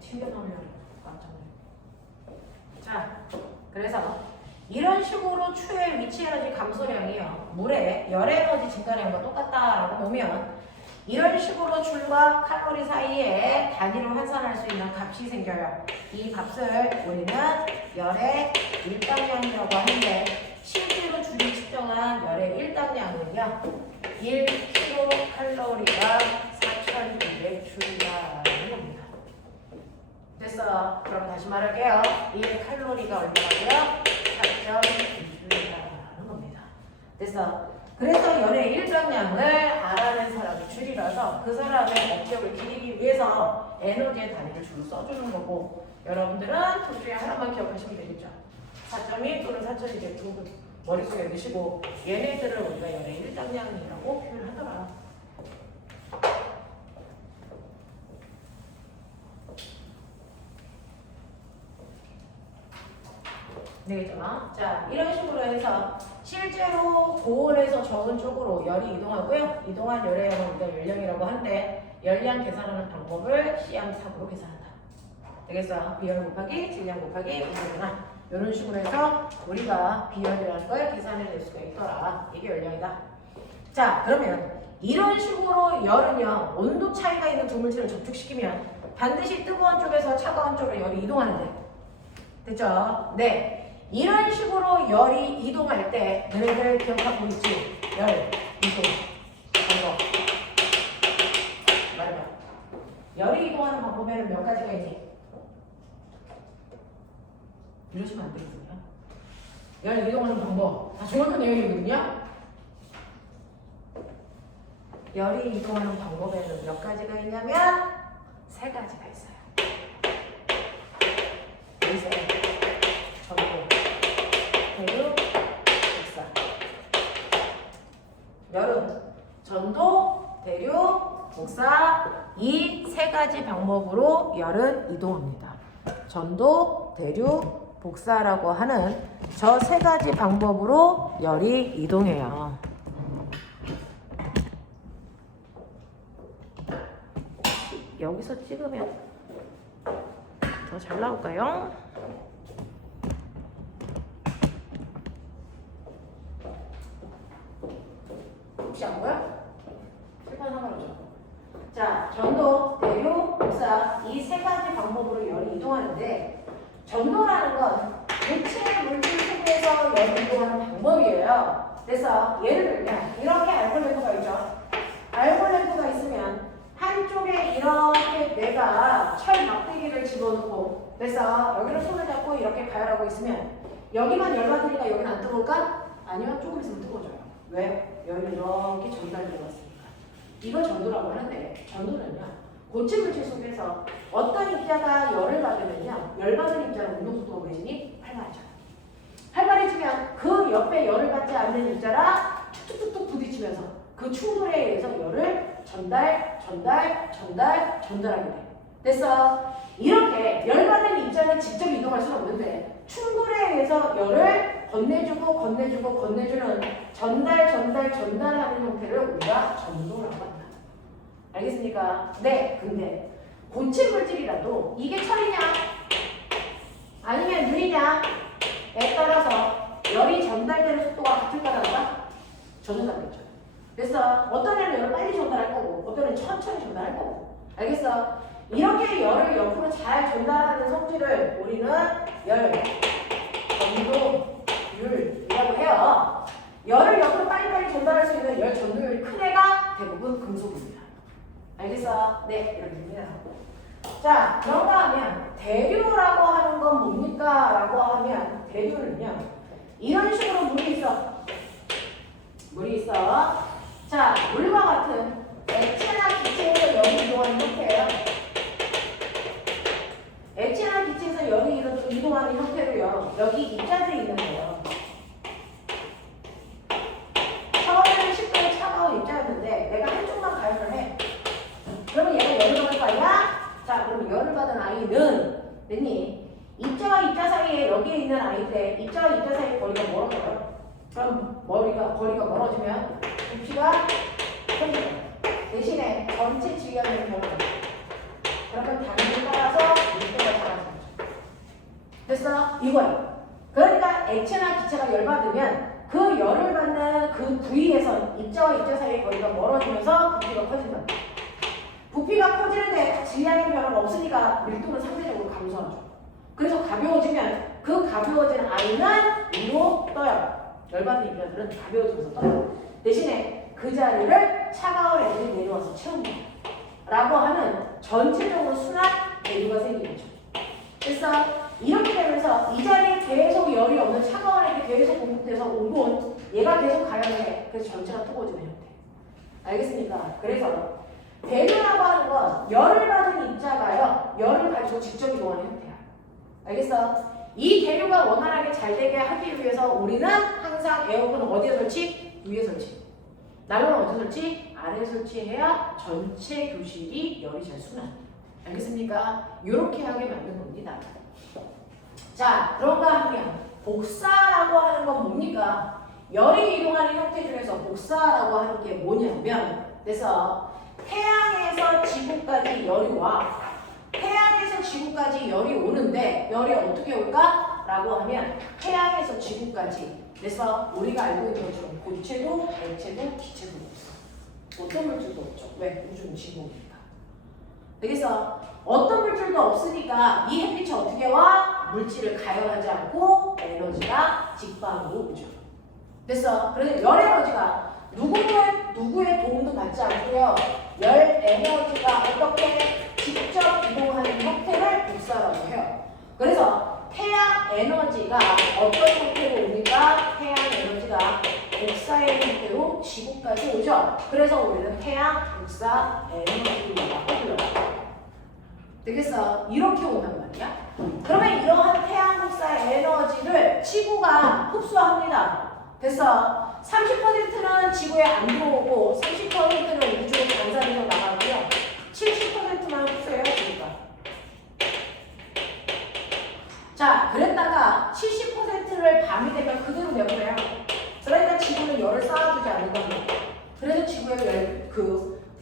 튀겨나오면 깜짝 놀래. 자, 그래서 이런 식으로 추의 위치 에너지 감소량이요 물의 열 에너지 증가량과 똑같다라고 보면 이런 식으로 줄과 칼로리 사이에 단위로 환산할 수 있는 값이 생겨요. 이 값을 우리는 열의 일당량이라고 하는데 실제로 줄이 측정한 열의 일당량은요 1kcal가 4200줄이라는 겁니다. 됐어. 그럼 다시 말할게요. 1칼로리가 얼마고요? 4.2줄이라는 겁니다. 됐어. 그래서 열의 일정량을 알아낸 사람이 줄이라서 그 사람의 목적을 기리기 위해서 에너지의 단위를 줄로 써주는 거고, 여러분들은 둘 중에 하나만 기억하시면 되겠죠. 4.2 또는 4,000이 되고 머릿속에 넣으시고, 얘네들을 우리가 열의 일정량이라고 표현하더라. 되겠죠? 자, 이런 식으로 해서 실제로 고온에서 저온 쪽으로 열이 이동하고요. 이동한 열의 양을 우리가 열량이라고 하는데, 열량 계산하는 방법을 시향착오로 계산한다. 되겠어? 비열 곱하기 질량 곱하기 온도나 이런 식으로 해서 우리가 비열이라는 걸 계산해낼 수가 있더라. 이게 열량이다. 자, 그러면 이런 식으로 열은요, 온도 차이가 있는 두 물질을 접촉시키면 반드시 뜨거운 쪽에서 차가운 쪽으로 열이 이동하는데, 됐죠? 네. 이런 식으로 열이 이동할 때 너희들 기억하고 있지? 열, 이동, 방법. 말해봐. 열이 이동하는 방법에는 몇 가지가 있니? 이러시면 안 되거든요. 열 이동하는 방법. 다 정확한 내용이거든요. 열이 이동하는 방법에는 몇 가지가 있냐면 세 가지가 있어요. 열세, 전도, 대류, 복사. 열은 전도, 대류, 복사 이 세 가지 방법으로 열은 이동합니다. 전도, 대류, 복사라고 하는 저 세 가지 방법으로 열이 이동해요. 여기서 찍으면 더 잘 나올까요? 혹시 안 보여? 실판 상관없죠. 자, 전도, 대류, 복사 이 세 가지 방법으로 열이 이동하는데, 전도라는 건 고체 물질 속에서 열이 이동하는 방법이에요. 그래서 예를 들면 이렇게 알코올 램프가 있죠. 알코올 램프가 있으면 한쪽에 이렇게 내가 철 막대기를 집어넣고, 그래서 여기를 손을 잡고 이렇게 가열하고 있으면 여기만 열받으니까 여기는 안 뜨거울까? 아니요, 조금 있으면 뜨거워져요. 왜? 열이 이렇게 전달되어 왔으니까. 이걸 전도라고 하는데, 전도는요, 고체 물질 속에서 어떤 입자가 열을 받으면요, 열받은 입자는 운동속도가 뭐해지니? 활발해져. 활발해지면 그 옆에 열을 받지 않는 입자랑 툭툭툭툭 부딪히면서 그 충돌에 의해서 열을 전달하게 돼. 됐어? 이렇게 열받은 입자는 직접 이동할 수는 없는데, 충돌에 의해서 열을 건네주는 전달하는 형태를 우리가 전도라고 한다. 알겠습니까? 네, 근데 고체 물질이라도 이게 철이냐 아니면 유리냐에 따라서 열이 전달되는 속도가 같을까 다를까? 전혀 다르겠죠. 그래서 어떤 애는 열을 빨리 전달할 거고 어떤 애는 천천히 전달할 거고. 알겠어? 이렇게 열을 옆으로 잘 전달하는 성질을 우리는 열, 전도율이라고 해요. 열을 옆으로 빨리빨리 전달할 수 있는 열 전도율이 큰 애가 대부분 금속입니다. 알겠어? 네, 이렇게 됩니다. 자, 그런가 하면 대류라고 하는 건 뭡니까? 라고 하면 대류는요, 이런 식으로 물이 있어. 자, 물과 같은 액체나 기체에서 열이 이동하는 형태예요. 액체나 기체에서 열이 이동하는 형태로요, 여기 입자들이 있는데요. 처음에는 10도의 차가운 입자였는데 내가 한쪽만 가열을 해. 그러면 얘가 열을 받을 거 아니야? 자, 그럼 열을 받은 아이는 됐니? 입자와 입자 사이에 여기에 있는 아이인데 입자와 입자 사이에 거리가 멀어져요. 그럼 거리가 멀어지면 부피가 커져요. 대신에 전체 질량은 결합해요. 그러면 단위를 따라서 밀도가 작아져요. 됐어? 이거야. 그러니까 액체나 기체가 열받으면 그 열을 받는 그 부위에서 입자와 입자 사이의 거리가 멀어지면서 부피가 커진다. 부피가 커지는데 질량의 변화가 없으니까 밀도는 상대적으로 감소하죠. 그래서 가벼워지면 그 가벼워진 아이는 위로 떠요. 열받은 입자들은 가벼워지면서 떠요. 대신에 그 자리를 차가운 애들이 내려와서 채웁니다. 라고 하는 전체적으로 순환 대류가 생기겠죠. 그래서 이렇게 되면서 이 자리에 계속 열이 없는 차가운 애들이 계속 공급돼서 오고 얘가 계속 가열을 해. 그래서 그래서 전체가 뜨거워지는 형태. 알겠습니까? 그래서 대류라고 하는 건 열을 받은 입자가요. 열을 가지고 직접 이동하는 형태야. 알겠어? 이 대류가 원활하게 잘 되게 하기 위해서 우리는 항상 에어컨은 어디에 설치? 위에 설치. 난로는 어디에 설치? 아래에 설치해야 전체 교실이 열이 잘 순환. 알겠습니까? 이렇게 하게 만든 겁니다. 자, 그런가 하면 복사라고 하는 건 뭡니까? 열이 이동하는 형태 중에서 복사라고 하는 게 뭐냐면, 그래서 태양에서 지구까지 열이 와. 태양에서 지구까지 열이 오는데 열이 어떻게 올까? 라고 하면 태양에서 지구까지. 그래서 우리가 알고 있는 것처럼 고체도, 액체도, 기체도 없어. 어떤 물질도 없죠. 왜? 우주는 진공이니까. 그래서 어떤 물질도 없으니까 이 햇빛이 어떻게 와? 물질을 가열하지 않고 에너지가 직방으로 오죠. 그래서 열 에너지가 누구의 도움도 받지 않고요. 열 에너지가 어떻게 직접 이동하는 형태를 복사라고 해요. 그래서 태양 에너지가 어떤 형태로 오니까 태양 에너지가 복사의 형태로 지구까지 오죠. 그래서 우리는 태양 복사 에너지라고 불러요. 되겠어? 이렇게 온단 말이야. 그러면 이러한 태양 복사 에너지를 지구가 흡수합니다. 됐어? 30%는 지구에 안 들어오고 30%는 우주로 반사돼서 나가고요. 70%만 흡수해요, 지구가. 자, 그랬다가 70%를 밤이 되면 그대로 내보내요. 그러니까 지구는 열을 쌓아주지 않는단 말이에요. 그래서 지구의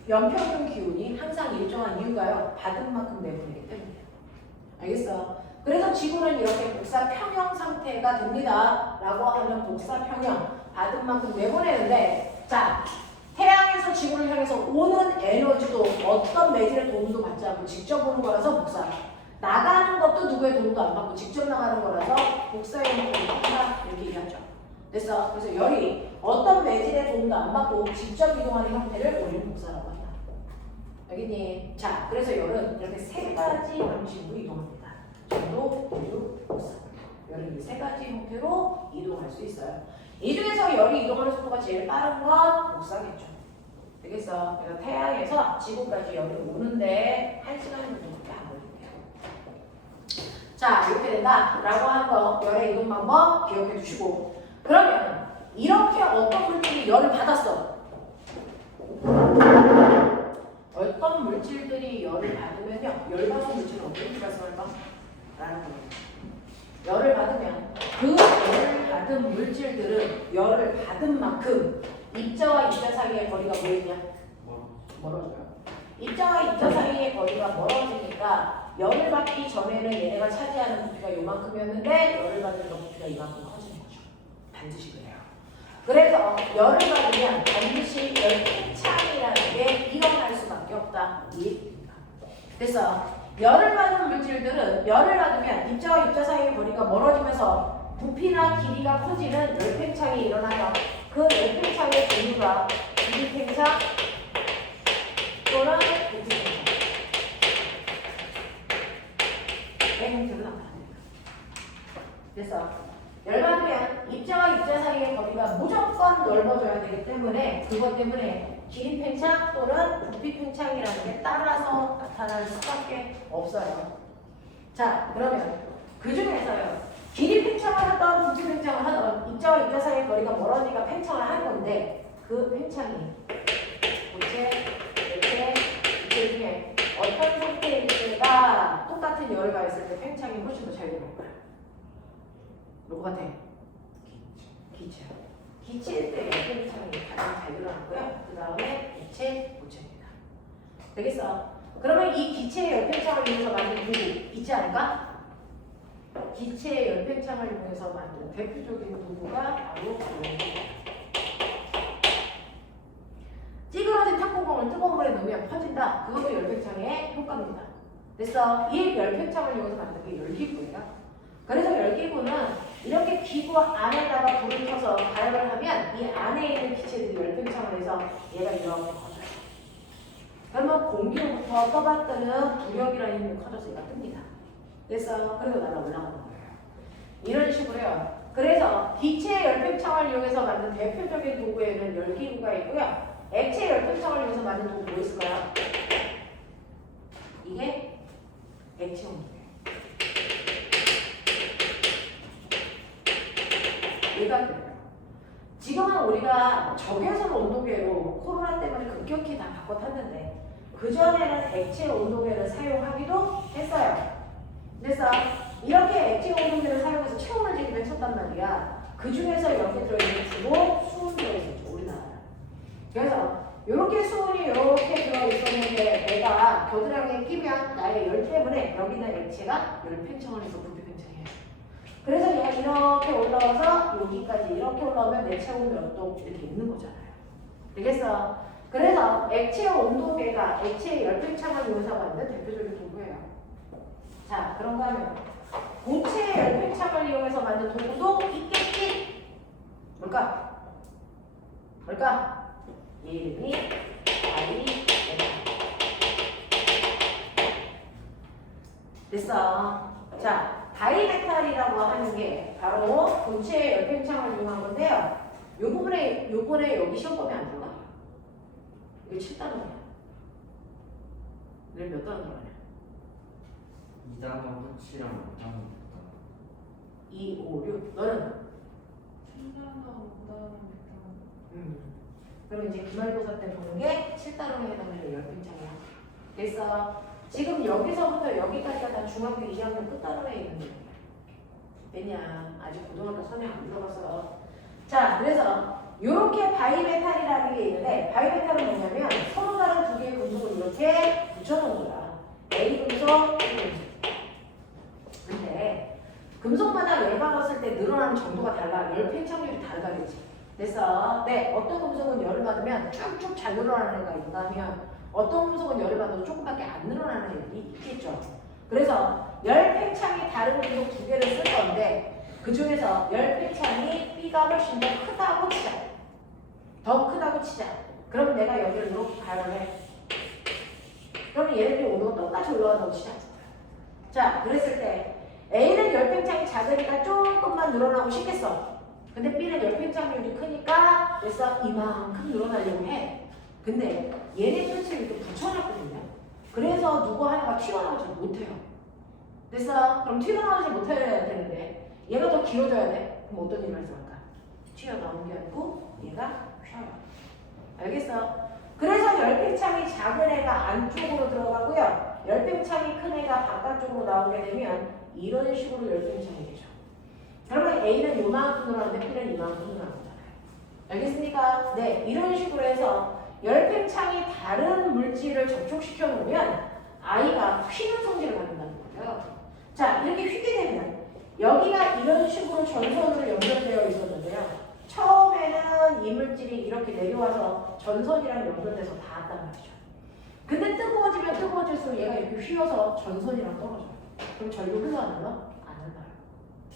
연평균 기온이 항상 일정한 이유가요. 받은 만큼 내보내기 때문이에요. 알겠어? 그래서 지구는 이렇게 복사평형 상태가 됩니다. 라고 하면 복사평형, 받은 만큼 내보내는데, 자, 태양에서 지구를 향해서 오는 에너지도 어떤 매질의 도움도 받지 않고 직접 오는 거라서 복사. 나가는 것도 누구의 도움도 안 받고 직접 나가는 거라서 복사의 형태로 한다. 이렇게 얘기하죠. 그래서 열이 어떤 매질의 도움도 안 받고 직접 이동하는 형태를 우리는 복사라고 한다. 알겠니? 자, 그래서 열은 이렇게 세 가지 방식으로 이동합니다. 전도, 대류, 복사. 열은 이 세 가지 형태로 이동할 수 있어요. 이 중에서 열이 이동하는 속도가 제일 빠른 건 복사겠죠. 되겠어? 그래서 태양에서 지구까지 열이 오는데 1시간 정도밖에 안 걸린대요. 자, 이렇게 된다 라고 하는 거 열의 이동 방법 기억해 주시고, 그러면 이렇게 어떤 물질이 열을 받았어. 어떤 물질들이 열을 받으면요. 열받은 물질은 어떻게 발생할까? 라는 거예요. 열을 받으면 그 열을 받은 물질들은 열을 받은 만큼 입자와 입자 사이의 거리가 뭐있냐? 멀어져요. 입자와 입자 사이의 거리가 멀어지니까 열을 받기 전에는 얘네가 차지하는 부피가 요만큼이었는데 열을 받으면 부피가 이만큼 커지는 거죠. 반드시 그래요. 그래서 열을 받으면 반드시 열 팽창이라는 게 일어날 수밖에 없다. 이해됩니까? 그래서 열을 받은 물질들은 열을 받으면 입자와 입자 사이의 거리가 멀어지면서 부피나 길이가 커지는 열 팽창이 일어나요. 그 열 팽창의 종류가 길이 팽창 또는 부피 팽창의 형태로 나타납니다. 그래서 열 받으면 입자와 입자 사이의 거리가 무조건 넓어져야 되기 때문에 그것 때문에 길이 팽창 또는 부피 팽창이라는 게 따라서 나타날 수밖에 없어요. 자, 그러면 그 중에서요. 길이 팽창을 하던 부피 팽창을 하던 입자와 입자 사이의 거리가 멀어지니까 팽창을 하는 건데 그 팽창이 고체, 액체, 기체 중에 어떤 상태의 기체가 똑같은 열을 가했을 때 팽창이 훨씬 더 잘 되는 거예요. 뭐가 돼? 기체. 기체일 때 팽창이 가장 잘 일어나고요. 그 다음에 액체, 고체입니다. 되겠어? 그러면 이 기체의 열팽창을 이용해서 만든 도구 있지 않을까? 기체의 열팽창을 이용해서 만든 대표적인 도구가 바로 이런 거예요. 찌그러진 탁구공을 뜨거운 물에 넣으면 퍼진다. 그것도 열팽창의 효과입니다. 그래서 이 열팽창을 이용해서 만든 게 열기구예요. 그래서 열기구는 이렇게 기구 안에다가 불을 켜서 가열을 하면 이 안에 있는 기체들이 열팽창을 해서 얘가 이렇게 커져요. 그러면 공기로부터 떠받드는 부력이라는 힘이 커져서 얘가 뜹니다. 그래서 날아 올라가는 거예요. 이런 식으로요. 그래서 기체의 열팽창을 이용해서 만든 대표적인 도구에는 열기 있고요. 액체 열팽창을 위해서 만든 도구 뭐 있을까요? 이게 액체 온도계예요. 얘가 그래요. 지금은 우리가 적외선 온도계로 코로나 때문에 급격히 다 바꿔 탔는데 그전에는 액체 온도계를 사용하기도 했어요. 그래서 이렇게 액체 온도계를 사용해서 체온을 재기도 했었단 말이야. 그 중에서 이렇게 들어있는 주로 수은 들어있었죠, 우리나라. 그래서 이렇게 수은이 이렇게 들어있었는데 내가 겨드랑이에 끼면 나의 열 때문에 여기 있는 액체가 열 팽창을 해서 부피 팽창해요. 그래서 얘가 이렇게 올라와서 여기까지 이렇게 올라오면 내 체온 몇 도 이렇게 있는 거잖아요. 되겠어? 그래서 액체 온도계가 액체 열 팽창을 이용해서 만든 대표적인 도구예요. 자, 그런가 하면 고체 열 팽창을 이용해서 만든 도구도 있겠지? 뭘까? 뭘까? 이름이 바이메탈. 됐어. 자, 바이메탈이라고 하는 게 바로 고체 열 팽창을 이용한 건데요. 요번에 여기 시험 보면 안 들어가요. 이거 7단원이야. 내일 몇 단원 들어가냐? 2단원 끝이랑 5단원 2, 5, 6. 너는? 7단원, 5단원, 6단원. 그럼 이제 기말고사 때 보는 게 7단원에 해당되는 열팽창이야. 그래서 지금 여기서부터 여기까지가 다 중학교 2학년 끝단원에 있는 거야. 왜냐? 아직 고등학교 선행 안 들어가서. 자, 그래서 이렇게 바이메탈이라는 게 있는데 바이메탈은 뭐냐면 서로 다른 두 개의 금속을 이렇게 붙여놓은 거야. A 금속, B 금속. 근데 금속마다 열받았을 때 늘어나는 정도가 달라. 열 팽창률이 다르다겠지. 그래서 네, 어떤 금속은 열을 받으면 쭉쭉 잘 늘어나는 애가 있는가 하면 어떤 금속은 열을 받아도 조금밖에 안 늘어나는 애들이 있겠죠. 그래서 열 팽창이 다른 금속 두 개를 쓸 건데 그 중에서 열 팽창이 B가 훨씬 더 크다고 치자. 더 크다고 치자. 그럼 내가 여기를 이렇게 가열해. 그러면 얘네들이 온도가 똑같이 올라간다고 치자. 자, 그랬을 때 A는 열 팽창이 작으니까 조금만 늘어나고 싶겠어. 근데 B는 열 팽창률이 크니까 그래서 이만큼 늘어나려고 해. 근데 얘네 끝을 이렇게 붙여놨거든요. 그래서 누구 하나가 튀어나오지 못해요. 그래서 그럼 튀어나오지 못해야 되는데 얘가 더 길어져야 돼. 그럼 어떤 일을 발생할까? 튀어나오는 게 아니고 얘가 휘어요. 알겠어? 그래서 열팽창이 작은 애가 안쪽으로 들어가고요. 열팽창이 큰 애가 바깥쪽으로 나오게 되면 이런 식으로 열팽창이 되죠. 그러면 A는 요만큼 늘어나는데 B는 이만큼 늘어나잖아요. 알겠습니까? 네, 이런 식으로 해서 열팽창이 다른 물질을 접촉시켜 놓으면 아이가 휘는 성질을 갖는다는 거예요. 자, 이렇게 휘게 되면 여기가 이런 식으로 전선으로 연결되어 있었는데요. 처음에는 이 물질이 이렇게 내려와서 전선이랑 연결돼서 닿았단 말이죠. 근데 뜨거워지면 뜨거워질수록 얘가 이렇게 휘어서 전선이랑 떨어져요. 그럼 전류 흘러 안 흘러? 안 흘러요.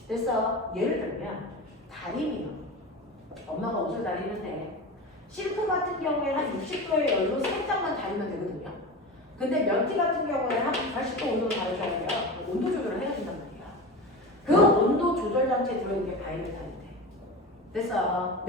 그래서 예를 들면 다리미는 엄마가 옷을 다리는데 실크 같은 경우에는 한 60도의 열로 살짝만 다리면 되거든요. 근데 면티 같은 경우에는 한 180도 온도로 다려줘야 돼요. 온도 조절을 해야 된단 말이야. 그 온도 조절 장치에 들어있는 게 바이메탈인데. 그래서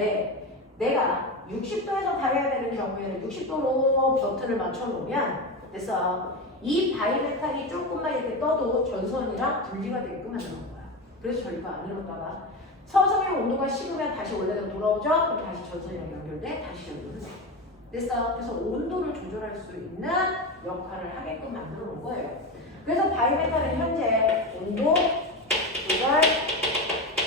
내가 60도에서 다려야 되는 경우에는 60도로 버튼을 맞춰 놓으면 그래서 이 바이메탈이 조금만 이렇게 떠도 전선이랑 분리가 되게끔 만드는 거야. 그래서 전류가 안 흘렀다가 서서히 온도가 식으면 다시 원래대로 돌아오죠? 그럼 다시 전선이랑 연결돼 다시 전류를 내. 그래서 온도를 조절할 수 있는 역할을 하게끔 만들어 놓은 거예요. 그래서 바이메탈은 현재 온도 조절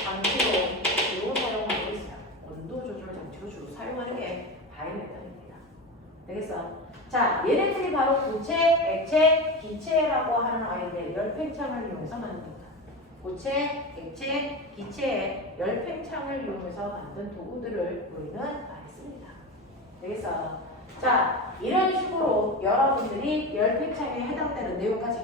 장치로 주로 사용하고 있어요. 온도 조절 장치로 주로 사용하는 게 바이메탈입니다. 되겠어? 자, 얘네들이 바로 고체, 액체, 기체라고 하는 아이인데 열팽창을 이용해서 만든 겁니다. 고체, 액체, 기체의 열팽창을 이용해서 만든 도구들을 우리는 말했습니다. 되겠어? 자, 이런 식으로 여러분들이 열팽창에 해당되는 내용까지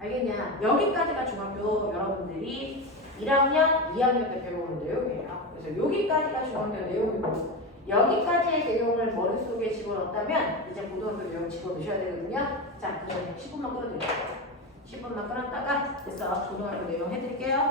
알겠냐? 여기까지가 중학교 여러분들이 1학년, 2학년 때 배우는 내용이에요. 그래서 여기까지가 중학교 내용이고 여기까지의 내용을 머릿속에 집어넣었다면 이제 고등학교 내용 집어넣으셔야 되거든요. 자, 그럼 10분만 끌어드릴게요. 10분만 끌었다가 그래서 고등학교 내용 해드릴게요.